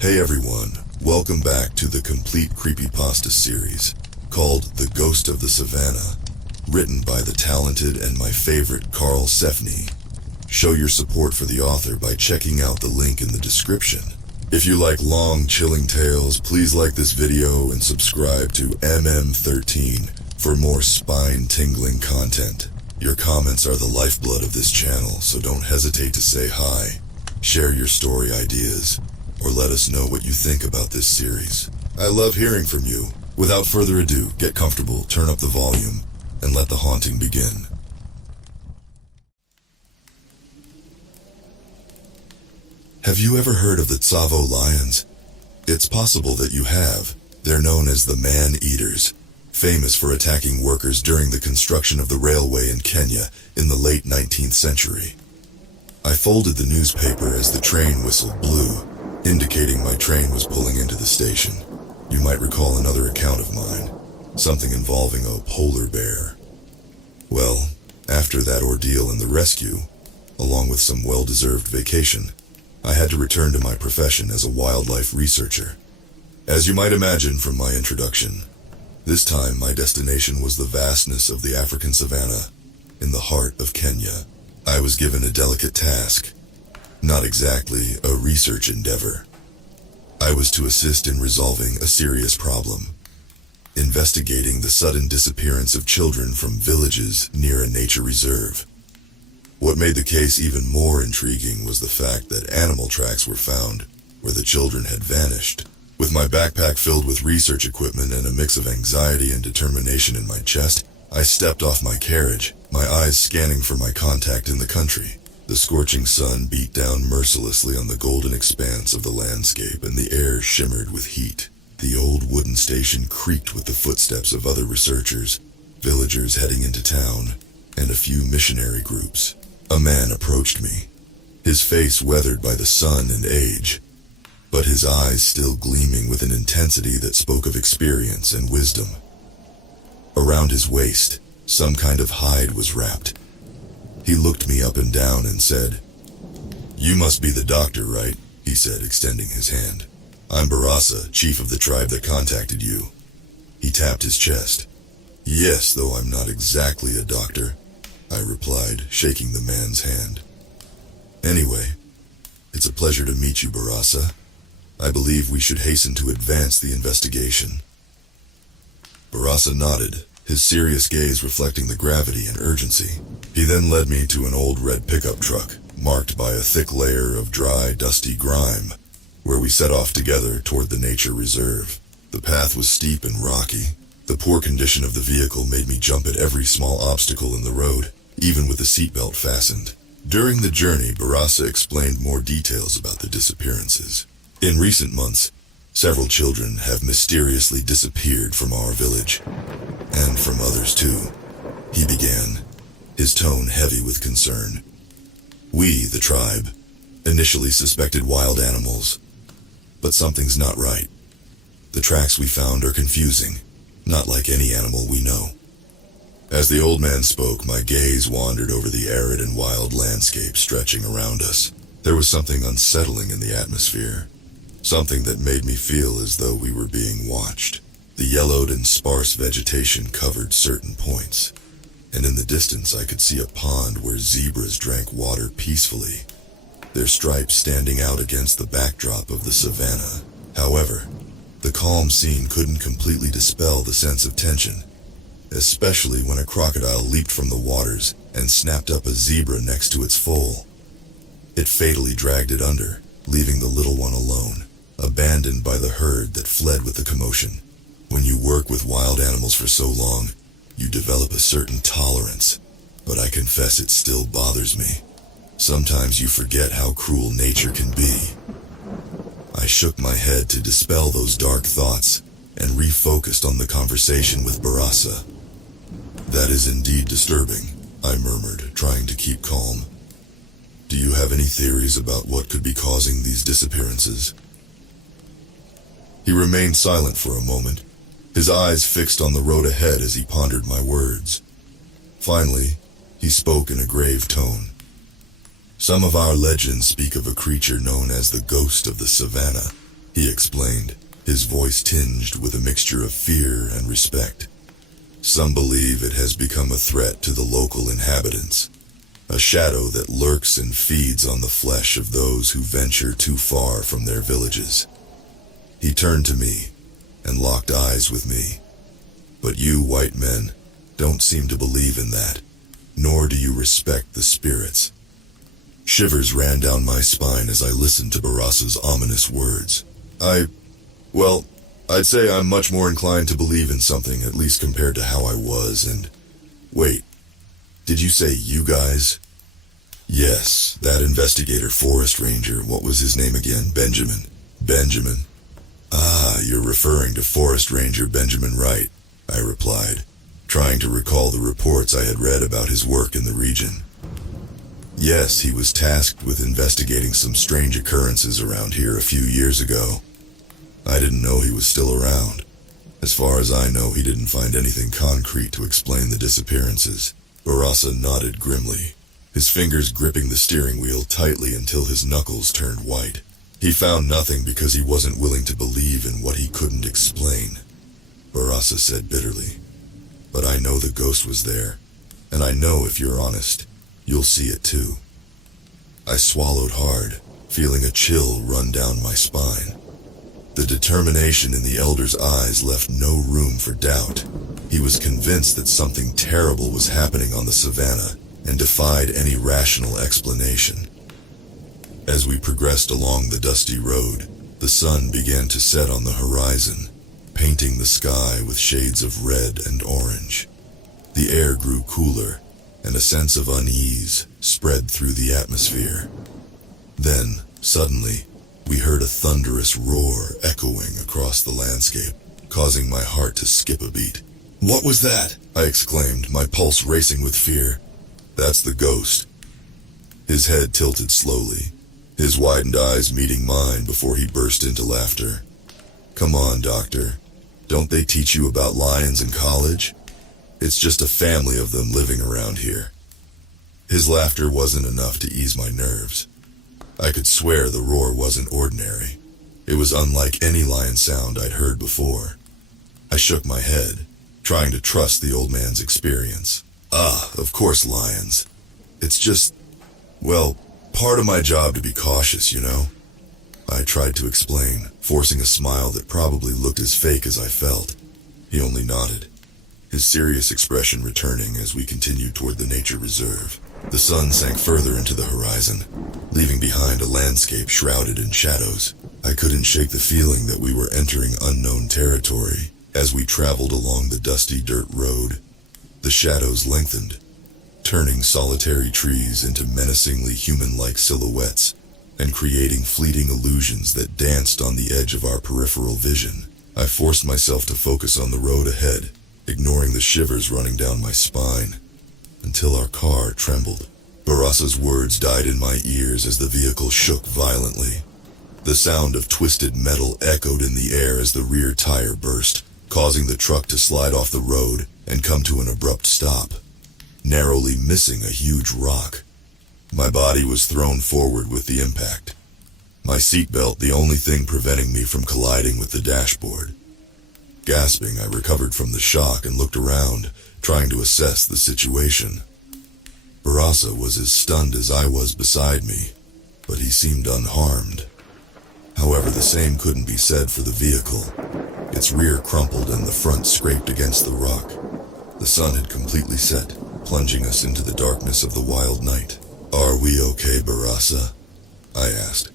Hey everyone, welcome back to the complete Creepypasta series, called The Ghost of the Savanna, written by the talented and my favorite Carl Sefni. Show your support for the author by checking out the link in the description. If you like long, chilling tales, please like this video and subscribe to MM13 for more spine-tingling content. Your comments are the lifeblood of this channel, so don't hesitate to say hi, share your story ideas, or let us know what you think about this series. I love hearing from you. Without further ado, get comfortable, turn up the volume, and let the haunting begin. Have you ever heard of the Tsavo lions? It's possible that you have. They're known as the man-eaters, famous for attacking workers during the construction of the railway in Kenya in the late 19th century. I folded the newspaper as the train whistle blew, indicating my train was pulling into the station. You might recall another account of mine, something involving a polar bear. Well, after that ordeal and the rescue, along with some well-deserved vacation, I had to return to my profession as a wildlife researcher. As you might imagine from my introduction, this time my destination was the vastness of the African savanna, in the heart of Kenya. I was given a delicate task, not exactly a research endeavor. I was to assist in resolving a serious problem, investigating the sudden disappearance of children from villages near a nature reserve. What made the case even more intriguing was the fact that animal tracks were found where the children had vanished. With my backpack filled with research equipment and a mix of anxiety and determination in my chest, I stepped off my carriage, my eyes scanning for my contact in the country. The scorching sun beat down mercilessly on the golden expanse of the landscape, and the air shimmered with heat. The old wooden station creaked with the footsteps of other researchers, villagers heading into town, and a few missionary groups. A man approached me, his face weathered by the sun and age, but his eyes still gleaming with an intensity that spoke of experience and wisdom. Around his waist, some kind of hide was wrapped. He looked me up and down and said, "You must be the doctor, right?" he said, extending his hand. "I'm Barasa, chief of the tribe that contacted you." He tapped his chest. "Yes, though I'm not exactly a doctor," I replied, shaking the man's hand. "Anyway, it's a pleasure to meet you, Barasa. I believe we should hasten to advance the investigation." Barasa nodded, his serious gaze reflecting the gravity and urgency. He then led me to an old red pickup truck, marked by a thick layer of dry, dusty grime, where we set off together toward the nature reserve. The path was steep and rocky. The poor condition of the vehicle made me jump at every small obstacle in the road, even with the seatbelt fastened. During the journey, Barasa explained more details about the disappearances. In recent months, several children have mysteriously disappeared from our village, and from others too, he began, his tone heavy with concern. "We, the tribe, initially suspected wild animals, but something's not right. The tracks we found are confusing, not like any animal we know." As the old man spoke, my gaze wandered over the arid and wild landscape stretching around us. There was something unsettling in the atmosphere, something that made me feel as though we were being watched. The yellowed and sparse vegetation covered certain points, and in the distance I could see a pond where zebras drank water peacefully, their stripes standing out against the backdrop of the savanna. However, the calm scene couldn't completely dispel the sense of tension, especially when a crocodile leaped from the waters and snapped up a zebra next to its foal. It fatally dragged it under, leaving the little one alone, abandoned by the herd that fled with the commotion. When you work with wild animals for so long, you develop a certain tolerance, but I confess it still bothers me. Sometimes you forget how cruel nature can be. I shook my head to dispel those dark thoughts and refocused on the conversation with Barasa. "That is indeed disturbing," I murmured, trying to keep calm. "Do you have any theories about what could be causing these disappearances?" He remained silent for a moment, his eyes fixed on the road ahead as he pondered my words. Finally, he spoke in a grave tone. "Some of our legends speak of a creature known as the Ghost of the Savanna," he he explained, his voice tinged with a mixture of fear and respect. Some believe it has become a threat to the local inhabitants, a shadow that lurks and feeds on the flesh of those who venture too far from their villages. He turned to me and locked eyes with me. But you white men don't seem to believe in that, nor do you respect the spirits. Shivers ran down my spine as I listened to Barassa's ominous words. I'd say I'm much more inclined to believe in something, at least compared to how I was, and... Wait, did you say you guys? Yes, that investigator forest ranger, what was his name again? Benjamin. Benjamin. Ah, you're referring to Forest Ranger Benjamin Wright, I replied, trying to recall the reports I had read about his work in the region. Yes, he was tasked with investigating some strange occurrences around here a few years ago. I didn't know he was still around. As far as I know, he didn't find anything concrete to explain the disappearances. Barassa nodded grimly, his fingers gripping the steering wheel tightly until his knuckles turned white. He found nothing because he wasn't willing to believe in what he couldn't explain, Barassa said bitterly. But I know the ghost was there, and I know if you're honest, you'll see it too. I swallowed hard, feeling a chill run down my spine. The determination in the elder's eyes left no room for doubt. He was convinced that something terrible was happening on the Savanna and defied any rational explanation. As we progressed along the dusty road, the sun began to set on the horizon, painting the sky with shades of red and orange. The air grew cooler, and a sense of unease spread through the atmosphere. Then, suddenly, we heard a thunderous roar echoing across the landscape, causing my heart to skip a beat. "What was that?" I exclaimed, my pulse racing with fear. "That's the ghost." His head tilted slowly, his widened eyes meeting mine before he burst into laughter. "Come on, Doctor. Don't they teach you about lions in college? It's just a family of them living around here." His laughter wasn't enough to ease my nerves. I could swear the roar wasn't ordinary. It was unlike any lion sound I'd heard before. I shook my head, trying to trust the old man's experience. Of course lions. It's just, part of my job to be cautious, you know? I tried to explain, forcing a smile that probably looked as fake as I felt. He only nodded, his serious expression returning as we continued toward the nature reserve. The sun sank further into the horizon, leaving behind a landscape shrouded in shadows. I couldn't shake the feeling that we were entering unknown territory. As we traveled along the dusty dirt road, the shadows lengthened, turning solitary trees into menacingly human-like silhouettes and creating fleeting illusions that danced on the edge of our peripheral vision. I forced myself to focus on the road ahead, ignoring the shivers running down my spine, until our car trembled. Barassa's words died in my ears as the vehicle shook violently. The sound of twisted metal echoed in the air as the rear tire burst, causing the truck to slide off the road and come to an abrupt stop, narrowly missing a huge rock. My body was thrown forward with the impact, my seatbelt the only thing preventing me from colliding with the dashboard. Gasping, I recovered from the shock and looked around, trying to assess the situation. Barassa was as stunned as I was beside me, but he seemed unharmed. However, the same couldn't be said for the vehicle. Its rear crumpled and the front scraped against the rock. The sun had completely set, plunging us into the darkness of the wild night. "Are we okay, Barassa?" I asked,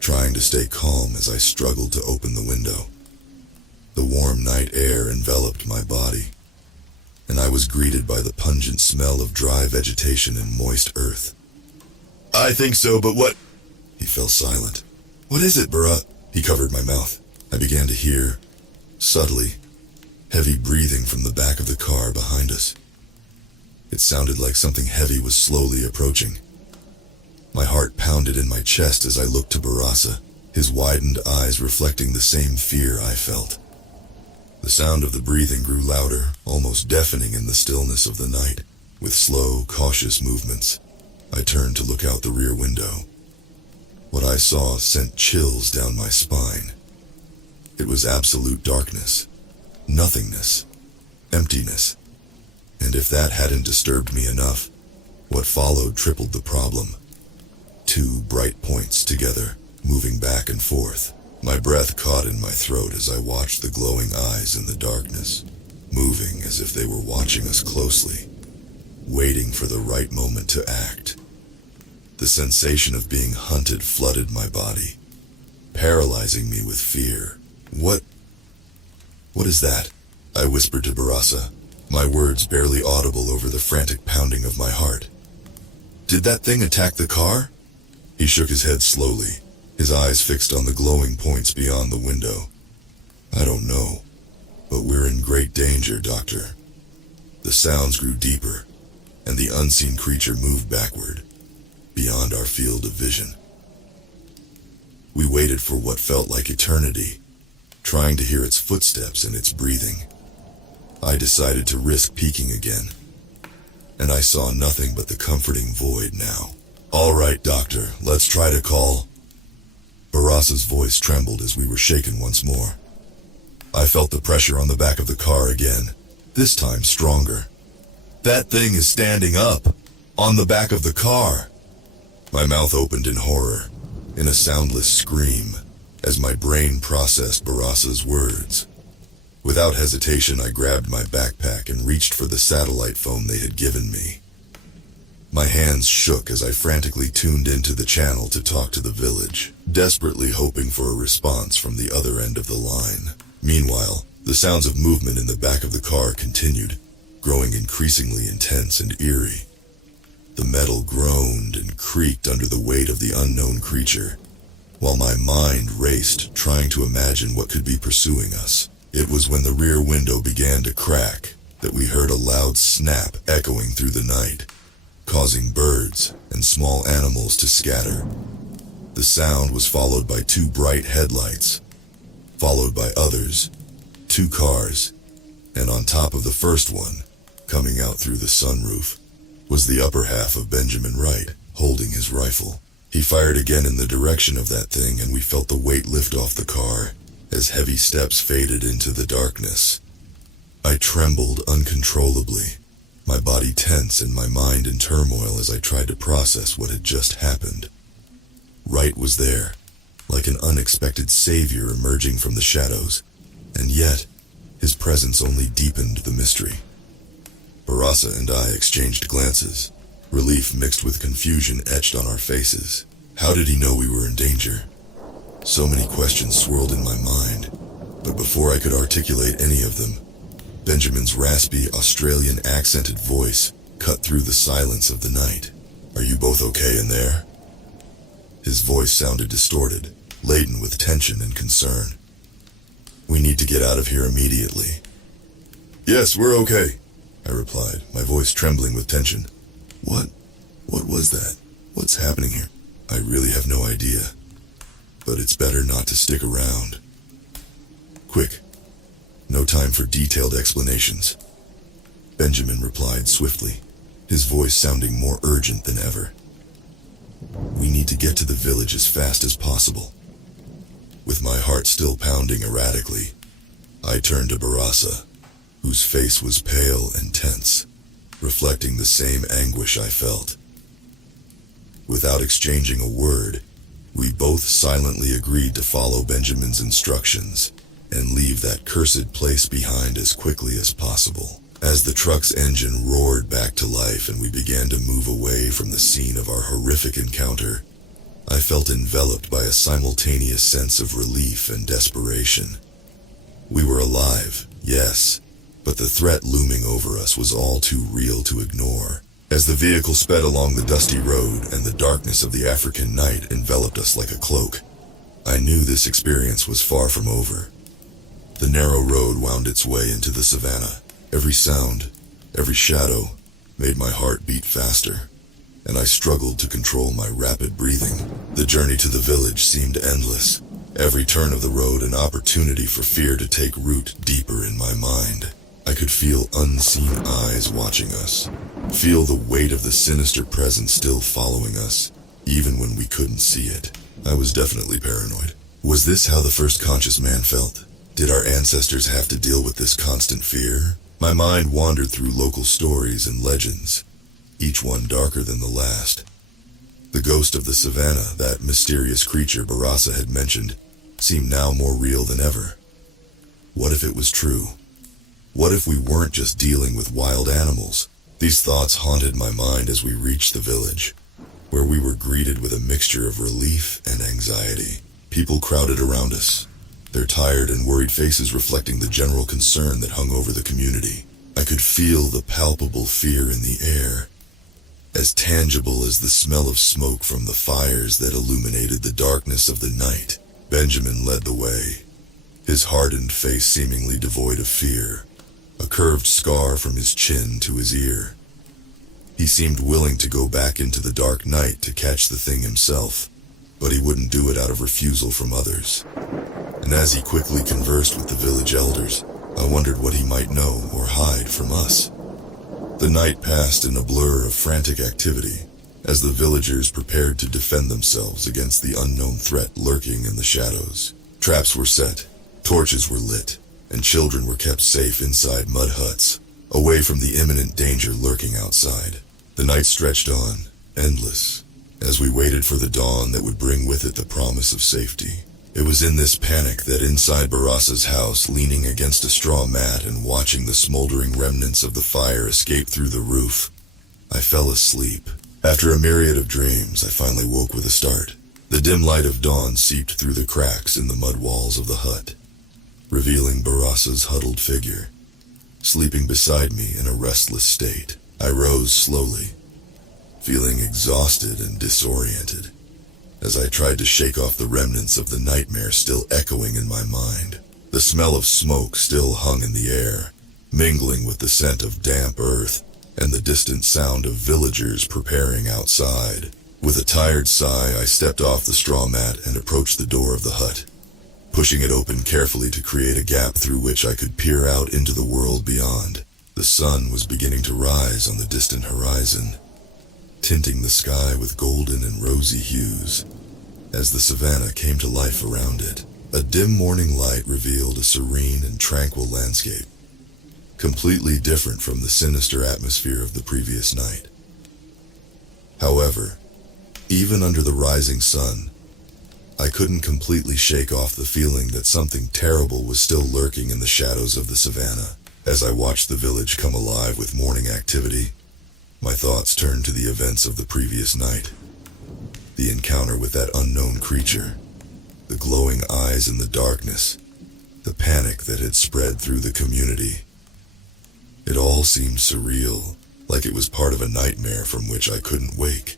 trying to stay calm as I struggled to open the window. The warm night air enveloped my body, and I was greeted by the pungent smell of dry vegetation and moist earth. "I think so, but what—" He fell silent. "What is it, Bara?" He covered my mouth. I began to hear, subtly, heavy breathing from the back of the car behind us. It sounded like something heavy was slowly approaching. My heart pounded in my chest as I looked to Barassa, his widened eyes reflecting the same fear I felt. The sound of the breathing grew louder, almost deafening in the stillness of the night. With slow, cautious movements, I turned to look out the rear window. What I saw sent chills down my spine. It was absolute darkness, nothingness, emptiness. And if that hadn't disturbed me enough, what followed tripled the problem. Two bright points together, moving back and forth. My breath caught in my throat as I watched the glowing eyes in the darkness, moving as if they were watching us closely, waiting for the right moment to act. The sensation of being hunted flooded my body, paralyzing me with fear. What is that? I whispered to Barasa, my words barely audible over the frantic pounding of my heart. Did that thing attack the car? He shook his head slowly, his eyes fixed on the glowing points beyond the window. I don't know, but we're in great danger, Doctor. The sounds grew deeper, and the unseen creature moved backward, beyond our field of vision. We waited for what felt like eternity, trying to hear its footsteps and its breathing. I decided to risk peeking again, and I saw nothing but the comforting void now. All right, Doctor, let's try to call. Barasa's voice trembled as we were shaken once more. I felt the pressure on the back of the car again, this time stronger. That thing is standing up, on the back of the car. My mouth opened in horror, in a soundless scream, as my brain processed Barasa's words. Without hesitation, I grabbed my backpack and reached for the satellite phone they had given me. My hands shook as I frantically tuned into the channel to talk to the village, desperately hoping for a response from the other end of the line. Meanwhile, the sounds of movement in the back of the car continued, growing increasingly intense and eerie. The metal groaned and creaked under the weight of the unknown creature, while my mind raced, trying to imagine what could be pursuing us. It was when the rear window began to crack that we heard a loud snap echoing through the night, causing birds and small animals to scatter. The sound was followed by two bright headlights, followed by others, two cars, and on top of the first one, coming out through the sunroof, was the upper half of Benjamin Wright, holding his rifle. He fired again in the direction of that thing, and we felt the weight lift off the car as heavy steps faded into the darkness. I trembled uncontrollably, my body tense and my mind in turmoil as I tried to process what had just happened. Wright was there, like an unexpected savior emerging from the shadows, and yet, his presence only deepened the mystery. Barasa and I exchanged glances, relief mixed with confusion etched on our faces. How did he know we were in danger? So many questions swirled in my mind, but before I could articulate any of them, Benjamin's raspy, Australian accented voice cut through the silence of the night. Are you both okay in there? His voice sounded distorted, laden with tension and concern. We need to get out of here immediately. Yes, we're okay, I replied, my voice trembling with tension. What was that? What's happening here? I really have no idea, but it's better not to stick around. Quick. No time for detailed explanations. Benjamin replied swiftly, his voice sounding more urgent than ever. We need to get to the village as fast as possible. With my heart still pounding erratically, I turned to Barasa, whose face was pale and tense, reflecting the same anguish I felt. Without exchanging a word, we both silently agreed to follow Benjamin's instructions and leave that cursed place behind as quickly as possible. As the truck's engine roared back to life and we began to move away from the scene of our horrific encounter, I felt enveloped by a simultaneous sense of relief and desperation. We were alive, yes, but the threat looming over us was all too real to ignore. As the vehicle sped along the dusty road and the darkness of the African night enveloped us like a cloak, I knew this experience was far from over. The narrow road wound its way into the Savanna. Every sound, every shadow, made my heart beat faster, and I struggled to control my rapid breathing. The journey to the village seemed endless, every turn of the road an opportunity for fear to take root deeper in my mind. I could feel unseen eyes watching us, feel the weight of the sinister presence still following us, even when we couldn't see it. I was definitely paranoid. Was this how the first conscious man felt? Did our ancestors have to deal with this constant fear? My mind wandered through local stories and legends, each one darker than the last. The ghost of the Savanna, that mysterious creature Barasa had mentioned, seemed now more real than ever. What if it was true? What if we weren't just dealing with wild animals? These thoughts haunted my mind as we reached the village, where we were greeted with a mixture of relief and anxiety. People crowded around us, their tired and worried faces reflecting the general concern that hung over the community. I could feel the palpable fear in the air, as tangible as the smell of smoke from the fires that illuminated the darkness of the night. Benjamin led the way, his hardened face seemingly devoid of fear, a curved scar from his chin to his ear. He seemed willing to go back into the dark night to catch the thing himself, but he wouldn't do it out of refusal from others. And as he quickly conversed with the village elders, I wondered what he might know or hide from us. The night passed in a blur of frantic activity, as the villagers prepared to defend themselves against the unknown threat lurking in the shadows. Traps were set, torches were lit, and children were kept safe inside mud huts, away from the imminent danger lurking outside. The night stretched on, endless, as we waited for the dawn that would bring with it the promise of safety. It was in this panic that inside Barasa's house, leaning against a straw mat and watching the smoldering remnants of the fire escape through the roof, I fell asleep. After a myriad of dreams, I finally woke with a start. The dim light of dawn seeped through the cracks in the mud walls of the hut, revealing Barasa's huddled figure, sleeping beside me in a restless state. I rose slowly, feeling exhausted and disoriented, as I tried to shake off the remnants of the nightmare still echoing in my mind. The smell of smoke still hung in the air, mingling with the scent of damp earth and the distant sound of villagers preparing outside. With a tired sigh, I stepped off the straw mat and approached the door of the hut, pushing it open carefully to create a gap through which I could peer out into the world beyond. The sun was beginning to rise on the distant horizon, tinting the sky with golden and rosy hues. As the Savanna came to life around it, a dim morning light revealed a serene and tranquil landscape, completely different from the sinister atmosphere of the previous night. However, even under the rising sun, I couldn't completely shake off the feeling that something terrible was still lurking in the shadows of the Savanna. As I watched the village come alive with morning activity, my thoughts turned to the events of the previous night. The encounter with that unknown creature, the glowing eyes in the darkness, the panic that had spread through the community. It all seemed surreal, like it was part of a nightmare from which I couldn't wake.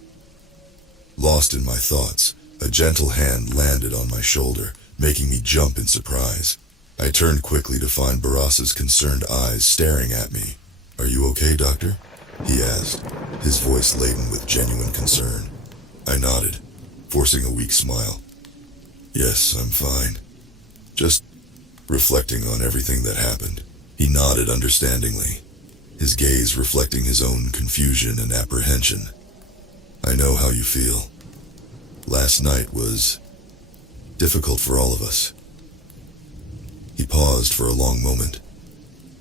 Lost in my thoughts, a gentle hand landed on my shoulder, making me jump in surprise. I turned quickly to find Barasa's concerned eyes staring at me. "Are you okay, Doctor?" he asked, his voice laden with genuine concern. I nodded, forcing a weak smile. "Yes, I'm fine. Just reflecting on everything that happened." He nodded understandingly, his gaze reflecting his own confusion and apprehension. "I know how you feel. Last night was difficult for all of us." He paused for a long moment.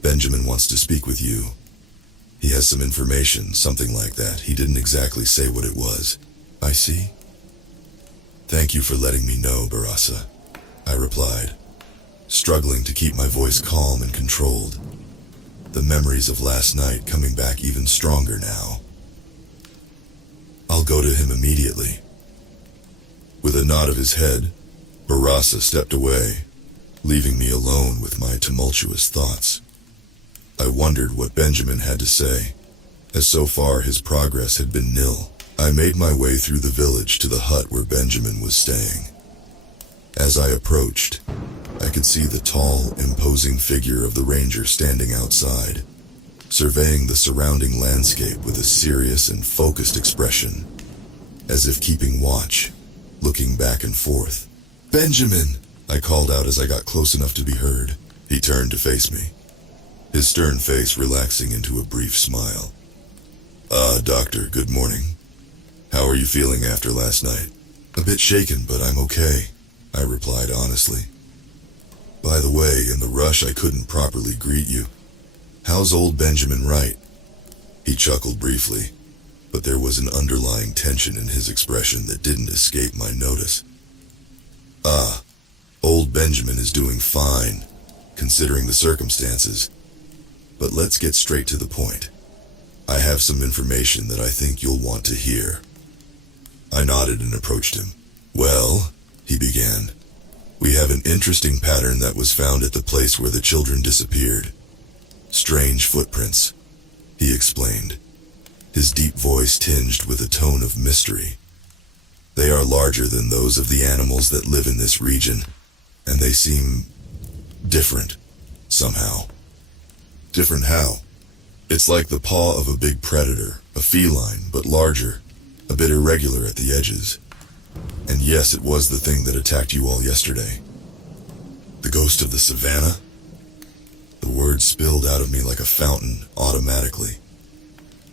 "Benjamin wants to speak with you. He has some information, something like that. He didn't exactly say what it was." "I see. Thank you for letting me know, Barasa," I replied, struggling to keep my voice calm and controlled, the memories of last night coming back even stronger now. "I'll go to him immediately." With a nod of his head, Barasa stepped away, leaving me alone with my tumultuous thoughts. I wondered what Benjamin had to say, as so far his progress had been nil. I made my way through the village to the hut where Benjamin was staying. As I approached, I could see the tall, imposing figure of the ranger standing outside, surveying the surrounding landscape with a serious and focused expression, as if keeping watch, looking back and forth. "Benjamin!" I called out as I got close enough to be heard. He turned to face me, his stern face relaxing into a brief smile. Doctor, good morning. How are you feeling after last night?" "A bit shaken, but I'm okay," I replied honestly. By the way, in the rush I couldn't properly greet you. How's old Benjamin Wright? He chuckled briefly, but there was an underlying tension in his expression that didn't escape my notice. Ah, old Benjamin is doing fine, considering the circumstances. But let's get straight to the point. I have some information that I think you'll want to hear. I nodded and approached him. Well, he began, we have an interesting pattern that was found at the place where the children disappeared. Strange footprints, he explained, his deep voice tinged with a tone of mystery. They are larger than those of the animals that live in this region, and they seem different, somehow. Different how? It's like the paw of a big predator, a feline, but larger, a bit irregular at the edges. And yes, it was the thing that attacked you all yesterday. The ghost of the Savanna? The words spilled out of me like a fountain, automatically.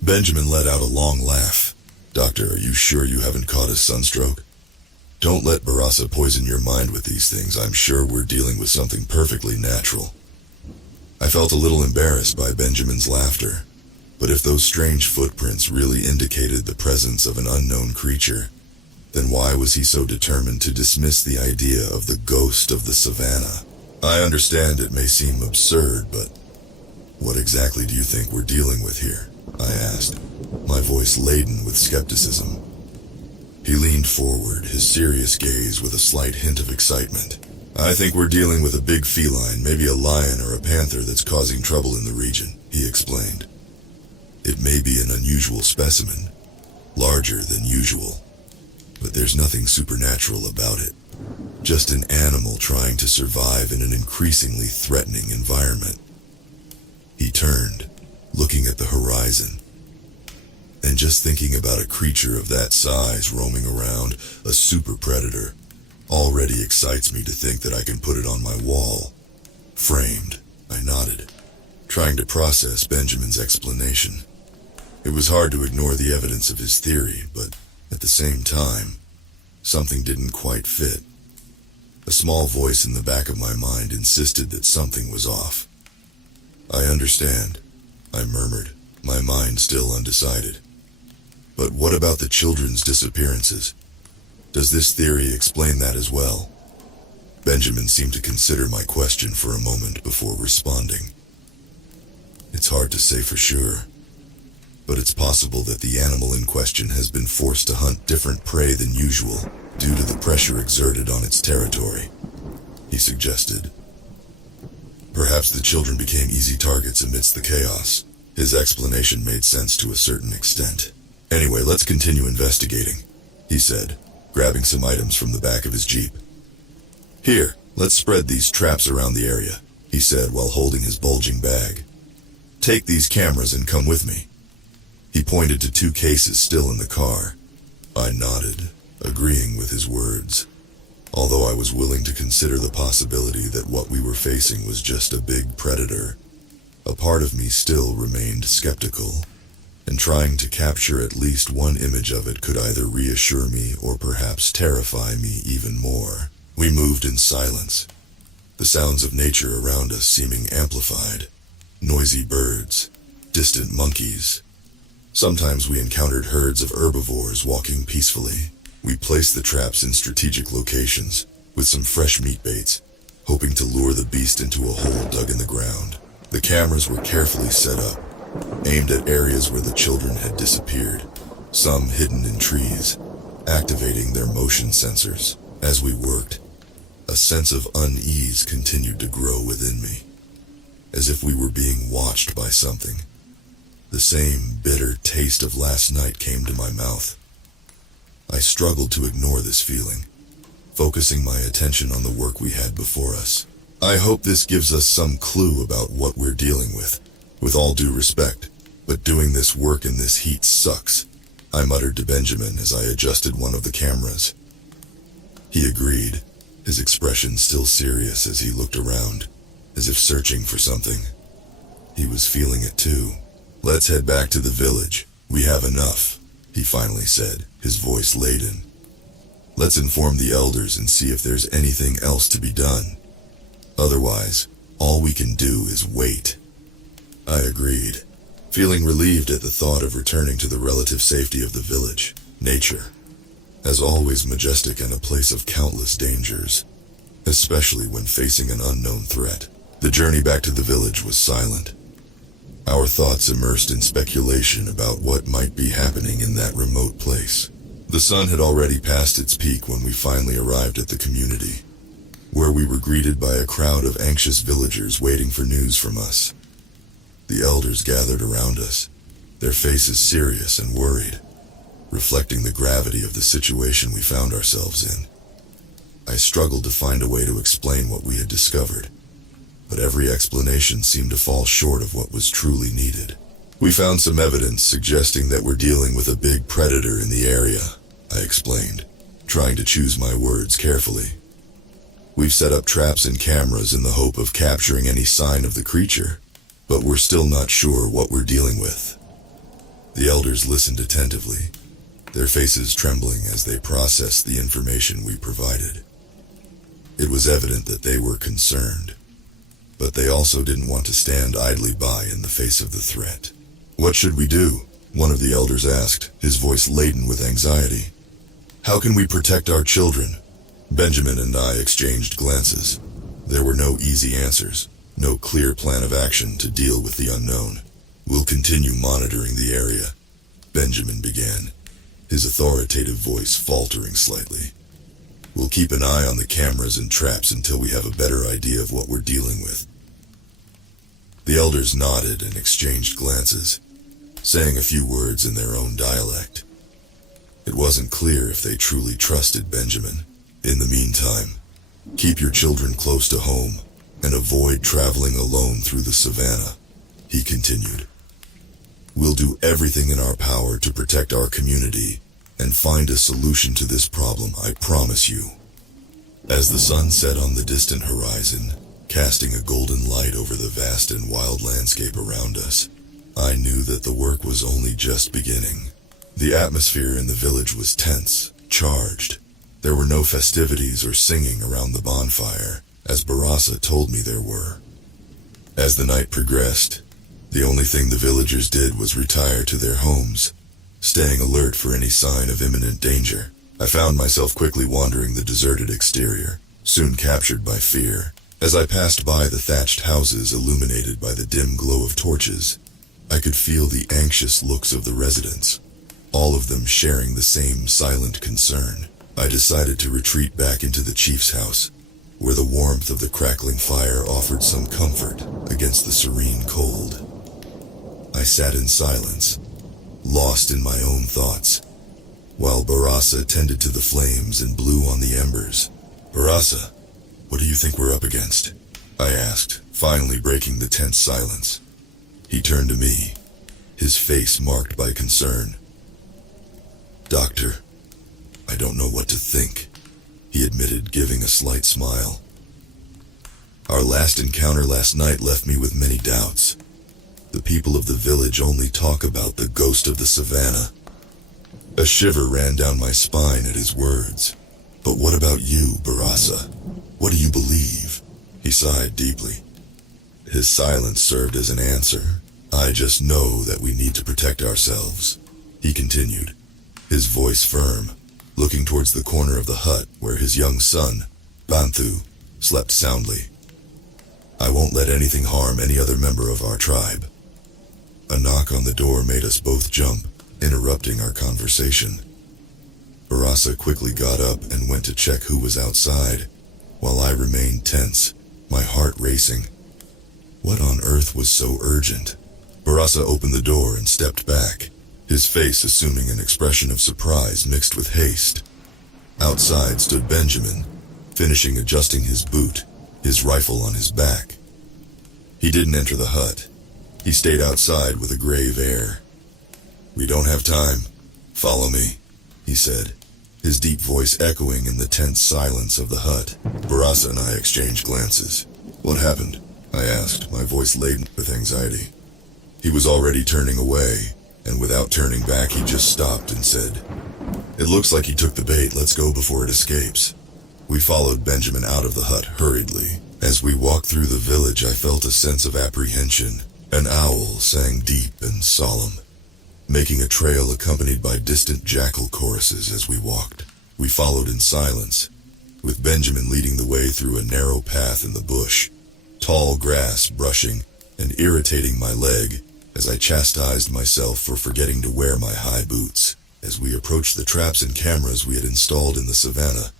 Benjamin let out a long laugh. Doctor, are you sure you haven't caught a sunstroke? Don't let Barasa poison your mind with these things. I'm sure we're dealing with something perfectly natural. I felt a little embarrassed by Benjamin's laughter, but if those strange footprints really indicated the presence of an unknown creature, then why was he so determined to dismiss the idea of the ghost of the Savanna? I understand it may seem absurd, but what exactly do you think we're dealing with here? I asked, my voice laden with skepticism. He leaned forward, his serious gaze with a slight hint of excitement. I think we're dealing with a big feline, maybe a lion or a panther that's causing trouble in the region, he explained. It may be an unusual specimen, larger than usual, but there's nothing supernatural about it. Just an animal trying to survive in an increasingly threatening environment. He turned, looking at the horizon. And just thinking about a creature of that size roaming around, a super predator, already excites me to think that I can put it on my wall. Framed, I nodded, trying to process Benjamin's explanation. It was hard to ignore the evidence of his theory, but at the same time, something didn't quite fit. A small voice in the back of my mind insisted that something was off. I understand, I murmured, my mind still undecided. But what about the children's disappearances? Does this theory explain that as well? Benjamin seemed to consider my question for a moment before responding. It's hard to say for sure, but it's possible that the animal in question has been forced to hunt different prey than usual due to the pressure exerted on its territory, he suggested. Perhaps the children became easy targets amidst the chaos. His explanation made sense to a certain extent. Anyway, let's continue investigating, he said, grabbing some items from the back of his jeep. Here, let's spread these traps around the area, he said while holding his bulging bag. Take these cameras and come with me. He pointed to 2 cases still in the car. I nodded, agreeing with his words, although I was willing to consider the possibility that what we were facing was just a big predator. A part of me still remained skeptical, and trying to capture at least one image of it could either reassure me or perhaps terrify me even more. We moved in silence, the sounds of nature around us seeming amplified. Noisy birds, distant monkeys. Sometimes we encountered herds of herbivores walking peacefully. We placed the traps in strategic locations, with some fresh meat baits, hoping to lure the beast into a hole dug in the ground. The cameras were carefully set up, aimed at areas where the children had disappeared, some hidden in trees, activating their motion sensors. As we worked, a sense of unease continued to grow within me, as if we were being watched by something. The same bitter taste of last night came to my mouth. I struggled to ignore this feeling, focusing my attention on the work we had before us. I hope this gives us some clue about what we're dealing with all due respect, but doing this work in this heat sucks, I muttered to Benjamin as I adjusted one of the cameras. He agreed, his expression still serious as he looked around, as if searching for something. He was feeling it too. Let's head back to the village. We have enough, he finally said, his voice laden. Let's inform the elders and see if there's anything else to be done. Otherwise, all we can do is wait. I agreed, feeling relieved at the thought of returning to the relative safety of the village. Nature, as always majestic and a place of countless dangers, especially when facing an unknown threat. The journey back to the village was silent, our thoughts immersed in speculation about what might be happening in that remote place. The sun had already passed its peak when we finally arrived at the community, where we were greeted by a crowd of anxious villagers waiting for news from us. The elders gathered around us, their faces serious and worried, reflecting the gravity of the situation we found ourselves in. I struggled to find a way to explain what we had discovered, but every explanation seemed to fall short of what was truly needed. We found some evidence suggesting that we're dealing with a big predator in the area, I explained, trying to choose my words carefully. We've set up traps and cameras in the hope of capturing any sign of the creature, but we're still not sure what we're dealing with. The elders listened attentively, their faces trembling as they processed the information we provided. It was evident that they were concerned, but they also didn't want to stand idly by in the face of the threat. What should we do? One of the elders asked, his voice laden with anxiety. How can we protect our children? Benjamin and I exchanged glances. There were no easy answers, no clear plan of action to deal with the unknown. We'll continue monitoring the area, Benjamin began, his authoritative voice faltering slightly. We'll keep an eye on the cameras and traps until we have a better idea of what we're dealing with. The elders nodded and exchanged glances, saying a few words in their own dialect. It wasn't clear if they truly trusted Benjamin. In the meantime, keep your children close to home and avoid traveling alone through the Savanna, he continued. We'll do everything in our power to protect our community and find a solution to this problem, I promise you. As the sun set on the distant horizon, casting a golden light over the vast and wild landscape around us, I knew that the work was only just beginning. The atmosphere in the village was tense, charged. There were no festivities or singing around the bonfire, as Barasa told me there were. As the night progressed, the only thing the villagers did was retire to their homes, staying alert for any sign of imminent danger. I found myself quickly wandering the deserted exterior, soon captured by fear. As I passed by the thatched houses illuminated by the dim glow of torches, I could feel the anxious looks of the residents, all of them sharing the same silent concern. I decided to retreat back into the chief's house, where the warmth of the crackling fire offered some comfort against the serene cold. I sat in silence, lost in my own thoughts, while Barasa tended to the flames and blew on the embers. Barasa, what do you think we're up against? I asked, finally breaking the tense silence. He turned to me, his face marked by concern. Doctor, I don't know what to think, he admitted, giving a slight smile. Our last encounter last night left me with many doubts. The people of the village only talk about the ghost of the Savanna. A shiver ran down my spine at his words. But what about you, Barasa? What do you believe? He sighed deeply. His silence served as an answer. I just know that we need to protect ourselves, he continued, his voice firm, looking towards the corner of the hut where his young son, Banthu, slept soundly. I won't let anything harm any other member of our tribe. A knock on the door made us both jump, interrupting our conversation. Barasa quickly got up and went to check who was outside, while I remained tense, my heart racing. What on earth was so urgent? Barasa opened the door and stepped back, his face assuming an expression of surprise mixed with haste. Outside stood Benjamin, finishing adjusting his boot, his rifle on his back. He didn't enter the hut. He stayed outside with a grave air. We don't have time. Follow me, he said, his deep voice echoing in the tense silence of the hut. Barasa and I exchanged glances. What happened? I asked, my voice laden with anxiety. He was already turning away, and without turning back he just stopped and said, It looks like he took the bait. Let's go before it escapes. We followed Benjamin out of the hut hurriedly. As we walked through the village, I felt a sense of apprehension. An owl sang deep and solemn, making a trail accompanied by distant jackal choruses as we walked. We followed in silence, with Benjamin leading the way through a narrow path in the bush, tall grass brushing and irritating my leg as I chastised myself for forgetting to wear my high boots. As we approached the traps and cameras we had installed in the Savanna,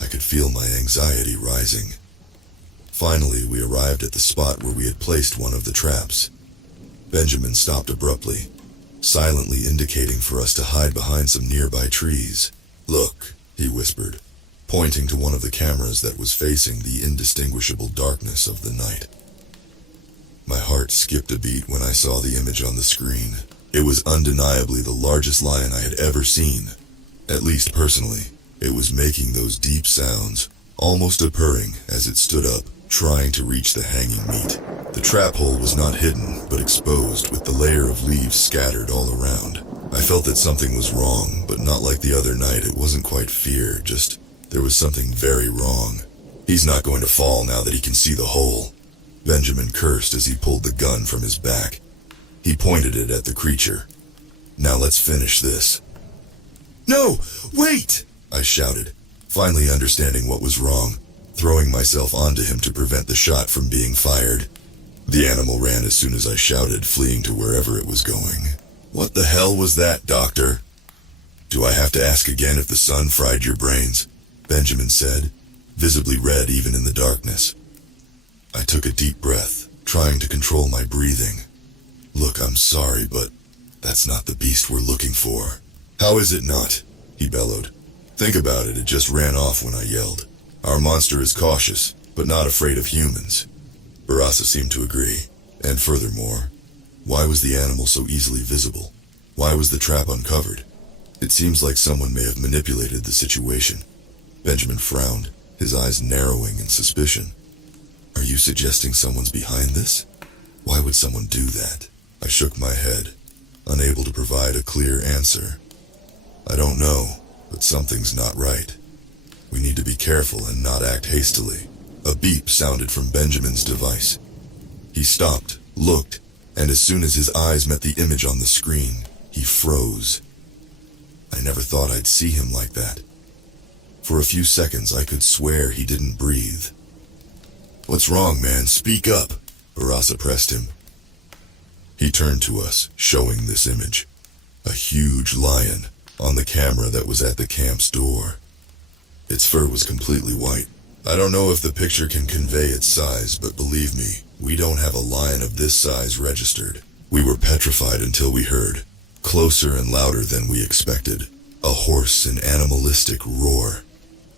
I could feel my anxiety rising. Finally, we arrived at the spot where we had placed one of the traps. Benjamin stopped abruptly, silently indicating for us to hide behind some nearby trees. "Look," he whispered, pointing to one of the cameras that was facing the indistinguishable darkness of the night. My heart skipped a beat when I saw the image on the screen. It was undeniably the largest lion I had ever seen. At least personally, it was making those deep sounds, almost a purring, as it stood up, trying to reach the hanging meat. The trap hole was not hidden, but exposed, with the layer of leaves scattered all around. I felt that something was wrong, but not like the other night. It wasn't quite fear, just there was something very wrong. "He's not going to fall now that he can see the hole," Benjamin cursed as he pulled the gun from his back. He pointed it at the creature. "Now let's finish this." "No, wait!" I shouted, finally understanding what was wrong, throwing myself onto him to prevent the shot from being fired. The animal ran as soon as I shouted, fleeing to wherever it was going. "What the hell was that, doctor?" "Do I have to ask again if the sun fried your brains?" Benjamin said, visibly red even in the darkness. I took a deep breath, trying to control my breathing. "Look, I'm sorry, but that's not the beast we're looking for." "How is it not?" he bellowed. "Think about it, it just ran off when I yelled. Our monster is cautious, but not afraid of humans." Barasa seemed to agree. And furthermore, why was the animal so easily visible? Why was the trap uncovered? It seems like someone may have manipulated the situation. Benjamin frowned, his eyes narrowing in suspicion. "Are you suggesting someone's behind this? Why would someone do that?" I shook my head, unable to provide a clear answer. "I don't know, but something's not right. We need to be careful and not act hastily." A beep sounded from Benjamin's device. He stopped, looked, and as soon as his eyes met the image on the screen, he froze. I never thought I'd see him like that. For a few seconds I could swear he didn't breathe. "What's wrong, man? Speak up," Barasa pressed him. He turned to us, showing this image. A huge lion on the camera that was at the camp's door. Its fur was completely white. I don't know if the picture can convey its size, but believe me, we don't have a lion of this size registered. We were petrified until we heard, closer and louder than we expected, a hoarse and animalistic roar.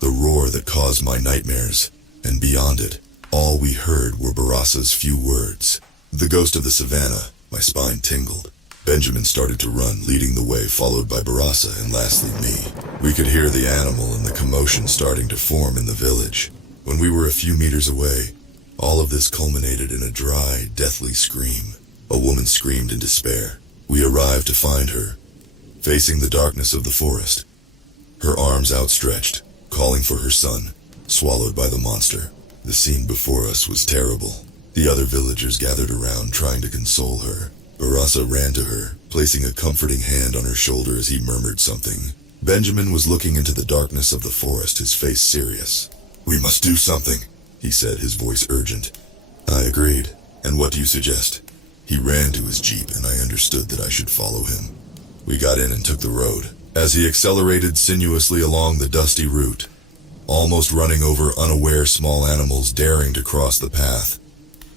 The roar that caused my nightmares, and beyond it, all we heard were Barasa's few words. "The ghost of the Savanna." My spine tingled. Benjamin started to run, leading the way, followed by Barasa and lastly me. We could hear the animal and the commotion starting to form in the village. When we were a few meters away, all of this culminated in a dry, deathly scream. A woman screamed in despair. We arrived to find her, facing the darkness of the forest, her arms outstretched, calling for her son, swallowed by the monster. The scene before us was terrible. The other villagers gathered around, trying to console her. Barasa ran to her, placing a comforting hand on her shoulder as he murmured something. Benjamin was looking into the darkness of the forest, his face serious. "We must do something," he said, his voice urgent. I agreed. "And what do you suggest?" He ran to his jeep, and I understood that I should follow him. We got in and took the road. As he accelerated sinuously along the dusty route, almost running over unaware small animals daring to cross the path,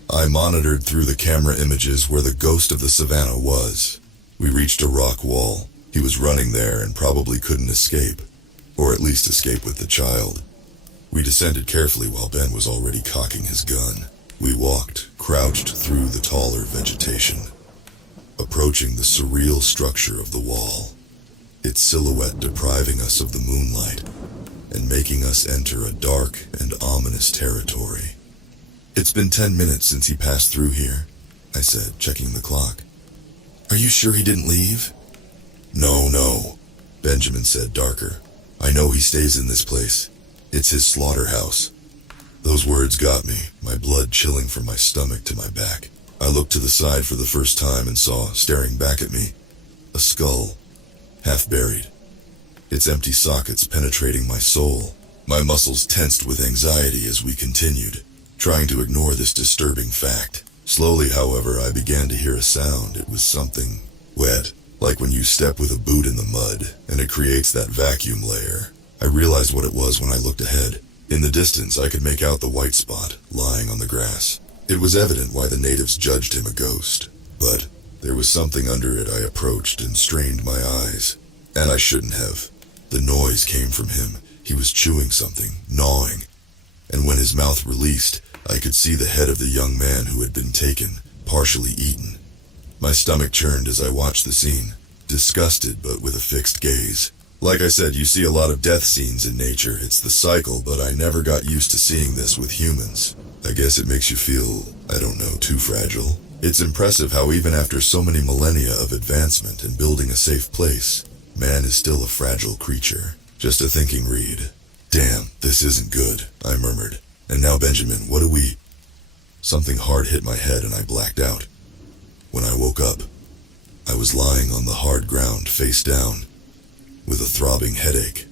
I monitored through the camera images where the ghost of the Savanna was. We reached a rock wall. He was running there and probably couldn't escape, or at least escape with the child. We descended carefully while Ben was already cocking his gun. We walked, crouched through the taller vegetation, approaching the surreal structure of the wall, its silhouette depriving us of the moonlight and making us enter a dark and ominous territory. "It's been 10 minutes since he passed through here," I said, checking the clock. "Are you sure he didn't leave?" No. Benjamin said, darker. I know he stays in this place. It's his slaughterhouse. Those words got me, my blood chilling from my stomach to my back. I looked to the side for the first time and saw, staring back at me, a skull, half buried. Its empty sockets penetrating my soul. My muscles tensed with anxiety as we continued, trying to ignore this disturbing fact. Slowly, however, I began to hear a sound. It was something wet, like when you step with a boot in the mud, and it creates that vacuum layer. I realized what it was when I looked ahead. In the distance, I could make out the white spot, lying on the grass. It was evident why the natives judged him a ghost. But there was something under it. I approached and strained my eyes. And I shouldn't have. The noise came from him. He was chewing something, gnawing. And when his mouth released, I could see the head of the young man who had been taken, partially eaten. My stomach churned as I watched the scene, disgusted but with a fixed gaze. Like I said, you see a lot of death scenes in nature. It's the cycle, but I never got used to seeing this with humans. I guess it makes you feel, I don't know, too fragile. It's impressive how even after so many millennia of advancement and building a safe place, man is still a fragile creature. Just a thinking read. Damn, this isn't good, I murmured. And now, Benjamin, what do we... Something hard hit my head and I blacked out. When I woke up, I was lying on the hard ground, face down, with a throbbing headache.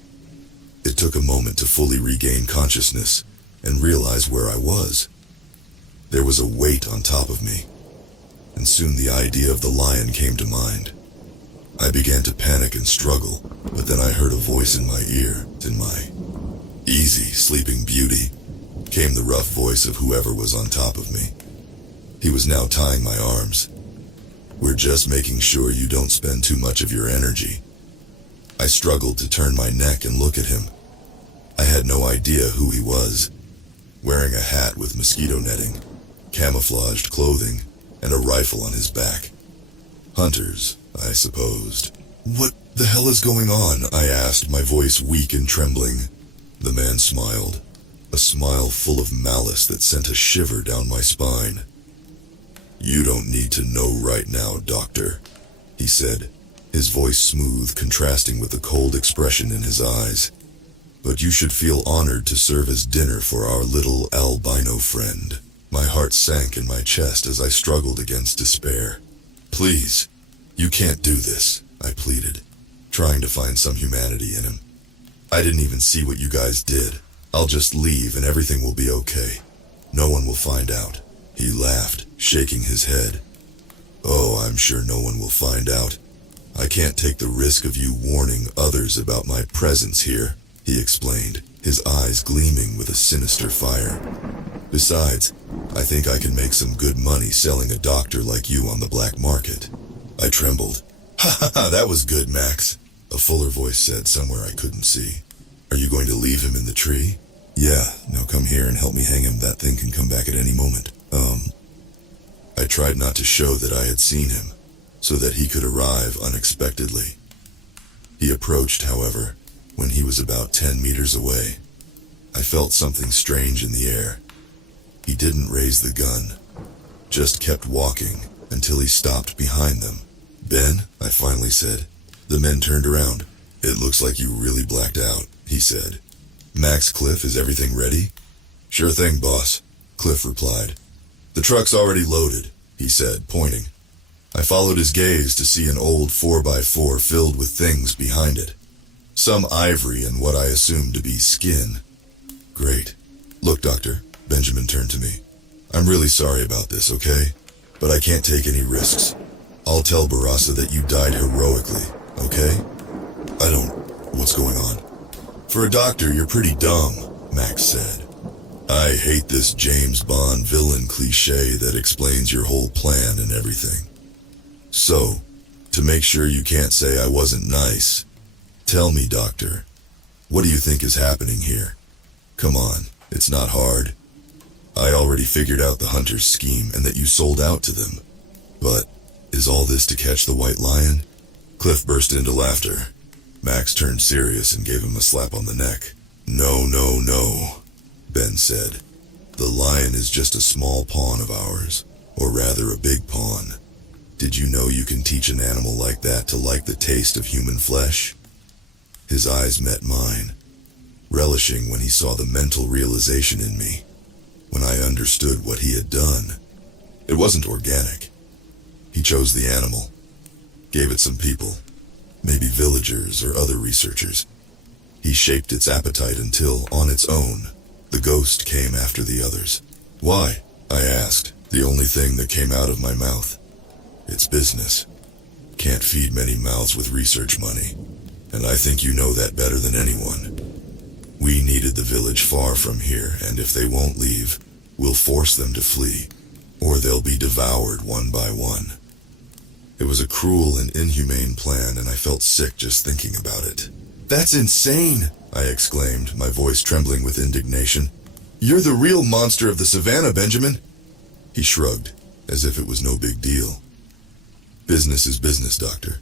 It took a moment to fully regain consciousness and realize where I was. There was a weight on top of me, and soon the idea of the lion came to mind. I began to panic and struggle, but then I heard a voice in my ear. In my easy, sleeping beauty came the rough voice of whoever was on top of me. He was now tying my arms. We're just making sure you don't spend too much of your energy. I struggled to turn my neck and look at him. I had no idea who he was. Wearing a hat with mosquito netting, camouflaged clothing, and a rifle on his back. Hunters, I supposed. What the hell is going on? I asked, my voice weak and trembling. The man smiled, a smile full of malice that sent a shiver down my spine. You don't need to know right now, Doctor, he said, his voice smooth, contrasting with the cold expression in his eyes. But you should feel honored to serve as dinner for our little albino friend. My heart sank in my chest as I struggled against despair. Please, you can't do this, I pleaded, trying to find some humanity in him. I didn't even see what you guys did. I'll just leave and everything will be okay. No one will find out. He laughed, shaking his head. Oh, I'm sure no one will find out. I can't take the risk of you warning others about my presence here, he explained, his eyes gleaming with a sinister fire. Besides, I think I can make some good money selling a doctor like you on the black market. I trembled. Ha ha ha, that was good, Max, a fuller voice said somewhere I couldn't see. Are you going to leave him in the tree? Yeah, now come here and help me hang him. That thing can come back at any moment. I tried not to show that I had seen him, so that he could arrive unexpectedly. He approached, however, when he was about 10 meters away. I felt something strange in the air. He didn't raise the gun, just kept walking until he stopped behind them. Ben, I finally said. The men turned around. It looks like you really blacked out, he said. Max, Cliff, is everything ready? Sure thing, boss, Cliff replied. The truck's already loaded, he said, pointing. I followed his gaze to see an old 4x4 filled with things behind it. Some ivory and what I assumed to be skin. Great. Look, Doctor, Benjamin turned to me. I'm really sorry about this, okay? But I can't take any risks. I'll tell Barassa that you died heroically, okay? What's going on? For a doctor, you're pretty dumb, Max said. I hate this James Bond villain cliche that explains your whole plan and everything. So, to make sure you can't say I wasn't nice, tell me, Doctor, what do you think is happening here? Come on, it's not hard. I already figured out the hunter's scheme and that you sold out to them. But, is all this to catch the white lion? Cliff burst into laughter. Max turned serious and gave him a slap on the neck. No, no, no, Ben said. The lion is just a small pawn of ours, or rather a big pawn. Did you know you can teach an animal like that to like the taste of human flesh? His eyes met mine, relishing when he saw the mental realization in me. When I understood what he had done, it wasn't organic. He chose the animal, gave it some people, maybe villagers or other researchers. He shaped its appetite until, on its own, the ghost came after the others. Why? I asked, the only thing that came out of my mouth. It's business. Can't feed many mouths with research money, and I think you know that better than anyone. We needed the village far from here, and if they won't leave, we'll force them to flee, or they'll be devoured one by one. It was a cruel and inhumane plan, and I felt sick just thinking about it. That's insane, I exclaimed, my voice trembling with indignation. You're the real monster of the Savanna, Benjamin. He shrugged, as if it was no big deal. Business is business, Doctor.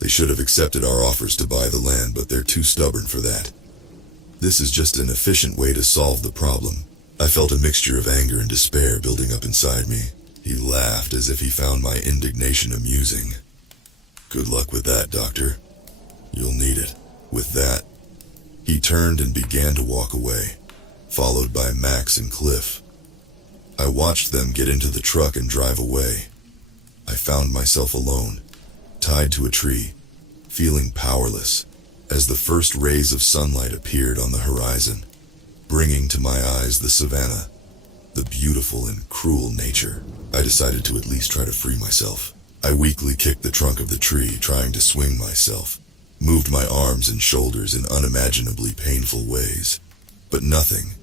They should have accepted our offers to buy the land, but they're too stubborn for that. This is just an efficient way to solve the problem. I felt a mixture of anger and despair building up inside me. He laughed as if he found my indignation amusing. Good luck with that, Doctor. You'll need it. With that, he turned and began to walk away, followed by Max and Cliff. I watched them get into the truck and drive away. I found myself alone, tied to a tree, feeling powerless, as the first rays of sunlight appeared on the horizon, bringing to my eyes the Savanna, the beautiful and cruel nature. I decided to at least try to free myself. I weakly kicked the trunk of the tree, trying to swing myself, moved my arms and shoulders in unimaginably painful ways, but nothing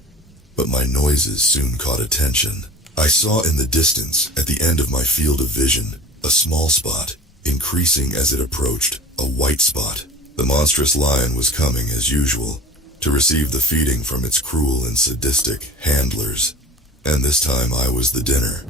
but my noises soon caught attention. I saw in the distance, at the end of my field of vision, a small spot, increasing as it approached, a white spot. The monstrous lion was coming, as usual, to receive the feeding from its cruel and sadistic handlers. And this time I was the dinner.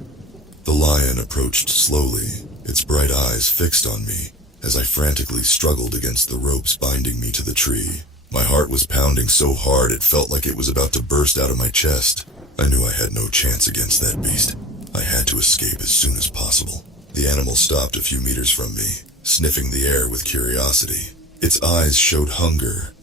The lion approached slowly, its bright eyes fixed on me, as I frantically struggled against the ropes binding me to the tree. My heart was pounding so hard it felt like it was about to burst out of my chest. I knew I had no chance against that beast. I had to escape as soon as possible. The animal stopped a few meters from me, sniffing the air with curiosity. Its eyes showed hunger,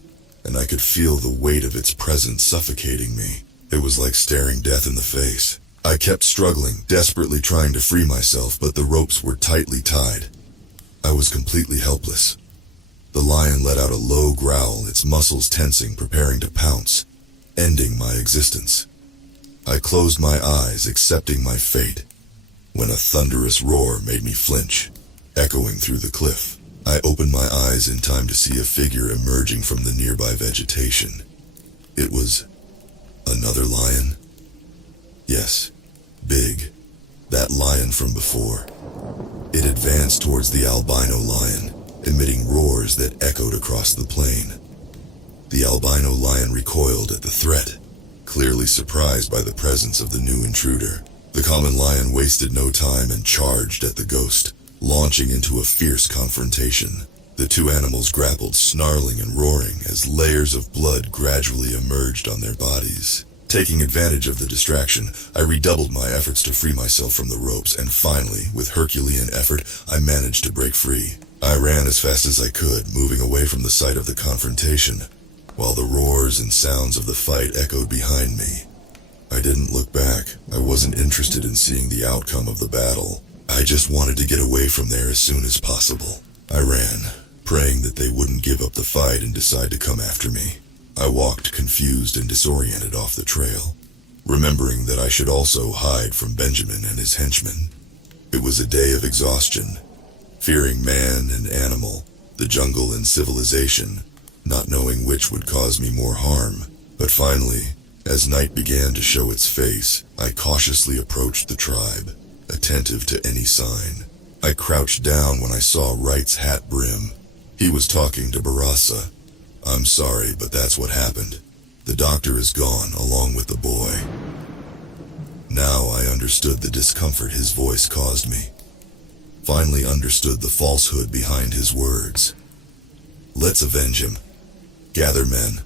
and I could feel the weight of its presence suffocating me. It was like staring death in the face. I kept struggling, desperately trying to free myself, but the ropes were tightly tied. I was completely helpless. The lion let out a low growl, its muscles tensing, preparing to pounce, ending my existence. I closed my eyes, accepting my fate, when a thunderous roar made me flinch, echoing through the cliff. I opened my eyes in time to see a figure emerging from the nearby vegetation. It was another lion? Yes, big. That lion from before. It advanced towards the albino lion, emitting roars that echoed across the plain. The albino lion recoiled at the threat, clearly surprised by the presence of the new intruder. The common lion wasted no time and charged at the ghost, launching into a fierce confrontation. The two animals grappled, snarling and roaring, as layers of blood gradually emerged on their bodies. Taking advantage of the distraction, I redoubled my efforts to free myself from the ropes, and finally, with Herculean effort, I managed to break free. I ran as fast as I could, moving away from the site of the confrontation, while the roars and sounds of the fight echoed behind me. I didn't look back. I wasn't interested in seeing the outcome of the battle. I just wanted to get away from there as soon as possible. I ran, praying that they wouldn't give up the fight and decide to come after me. I walked confused and disoriented off the trail, remembering that I should also hide from Benjamin and his henchmen. It was a day of exhaustion, fearing man and animal, the jungle and civilization, not knowing which would cause me more harm. But finally, as night began to show its face, I cautiously approached the tribe, attentive to any sign. I crouched down when I saw Wright's hat brim. He was talking to Barassa. I'm sorry, but that's what happened. The doctor is gone, along with the boy. Now I understood the discomfort his voice caused me. Finally understood the falsehood behind his words. Let's avenge him. Gather men.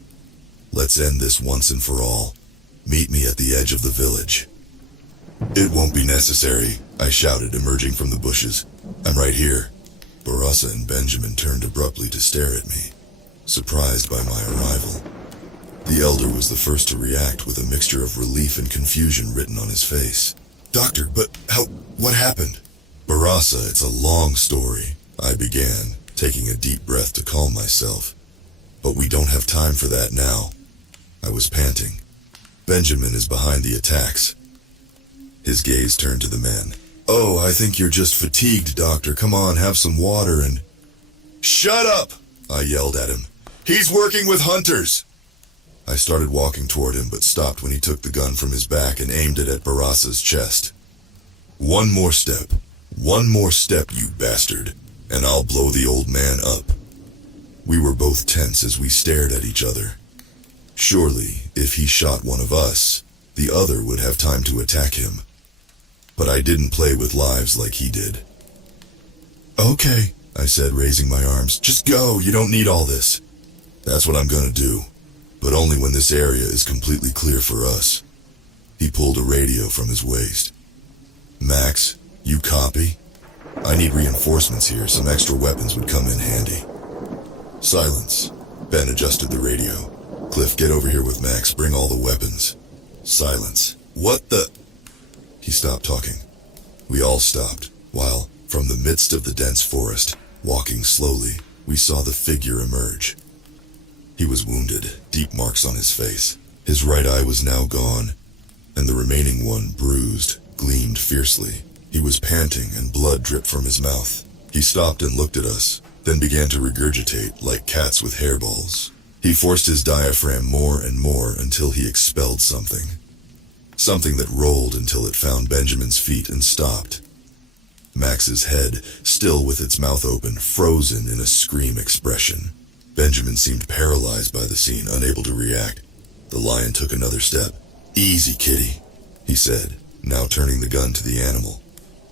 Let's end this once and for all. Meet me at the edge of the village. It won't be necessary, I shouted, emerging from the bushes. I'm right here. Barassa and Benjamin turned abruptly to stare at me. surprised by my arrival. The elder was the first to react with a mixture of relief and confusion written on his face. "Doctor, but what happened?" "Barasa, it's a long story," I began, taking a deep breath to calm myself. "But we don't have time for that now." I was panting. "Benjamin is behind the attacks." His gaze turned to the men. "Oh, I think you're just fatigued, Doctor. Come on, have some water and—" "Shut up!" I yelled at him. "He's working with hunters!" I started walking toward him, but stopped when he took the gun from his back and aimed it at Barasa's chest. One more step, you bastard, and I'll blow the old man up." We were both tense as we stared at each other. Surely, if he shot one of us, the other would have time to attack him. But I didn't play with lives like he did. "Okay," I said, raising my arms. "Just go, you don't need all this." "That's what I'm gonna do, but only when this area is completely clear for us." He pulled a radio from his waist. "Max, you copy? I need reinforcements here. Some extra weapons would come in handy." Silence. Ben adjusted the radio. "Cliff, get over here with Max. Bring all the weapons." Silence. "What the—" He stopped talking. We all stopped, while, from the midst of the dense forest, walking slowly, we saw the figure emerge. He was wounded, deep marks on his face. His right eye was now gone, and the remaining one, bruised, gleamed fiercely. He was panting and blood dripped from his mouth. He stopped and looked at us, then began to regurgitate like cats with hairballs. He forced his diaphragm more and more until he expelled something. Something that rolled until it found Benjamin's feet and stopped. Max's head, still with its mouth open, frozen in a scream expression. Benjamin seemed paralyzed by the scene, unable to react. The lion took another step. "Easy, kitty," he said, now turning the gun to the animal.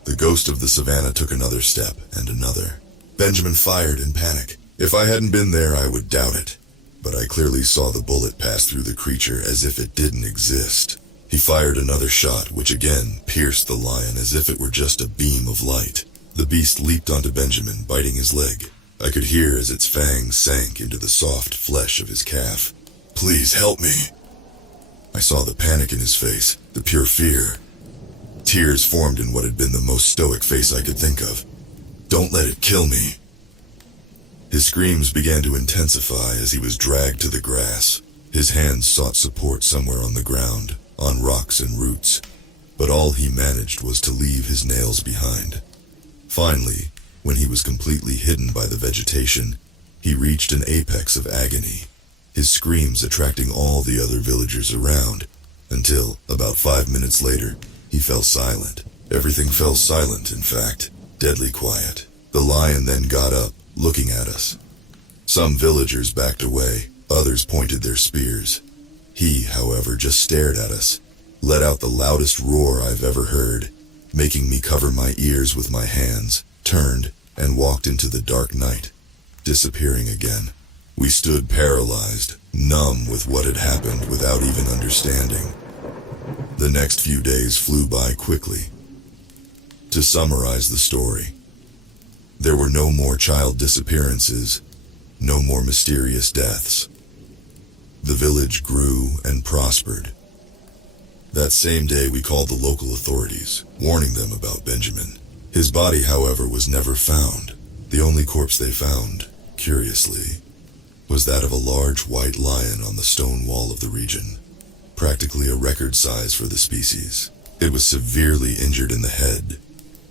The ghost of the Savanna took another step, and another. Benjamin fired in panic. If I hadn't been there, I would doubt it. But I clearly saw the bullet pass through the creature as if it didn't exist. He fired another shot, which again pierced the lion as if it were just a beam of light. The beast leaped onto Benjamin, biting his leg. I could hear as its fangs sank into the soft flesh of his calf. "Please help me." I saw the panic in his face, the pure fear. Tears formed in what had been the most stoic face I could think of. "Don't let it kill me." His screams began to intensify as he was dragged to the grass. His hands sought support somewhere on the ground, on rocks and roots, but all he managed was to leave his nails behind. Finally, when he was completely hidden by the vegetation, he reached an apex of agony, his screams attracting all the other villagers around, until, about 5 minutes later, he fell silent. Everything fell silent, in fact, deadly quiet. The lion then got up, looking at us. Some villagers backed away, others pointed their spears. He, however, just stared at us, let out the loudest roar I've ever heard, making me cover my ears with my hands, turned, and walked into the dark night, disappearing again. We stood paralyzed, numb with what had happened without even understanding. The next few days flew by quickly. To summarize the story, there were no more child disappearances, no more mysterious deaths. The village grew and prospered. That same day we called the local authorities, warning them about Benjamin. His body, however, was never found. The only corpse they found, curiously, was that of a large white lion on the stone wall of the region, practically a record size for the species. It was severely injured in the head,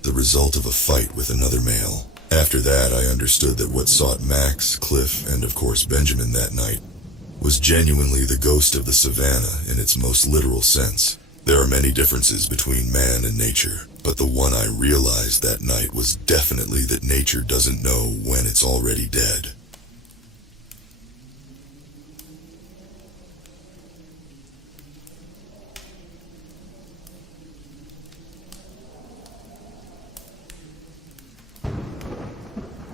the result of a fight with another male. After that, I understood that what sought Max, Cliff, and of course Benjamin that night was genuinely the ghost of the Savanna in its most literal sense. There are many differences between man and nature, but the one I realized that night was definitely that nature doesn't know when it's already dead.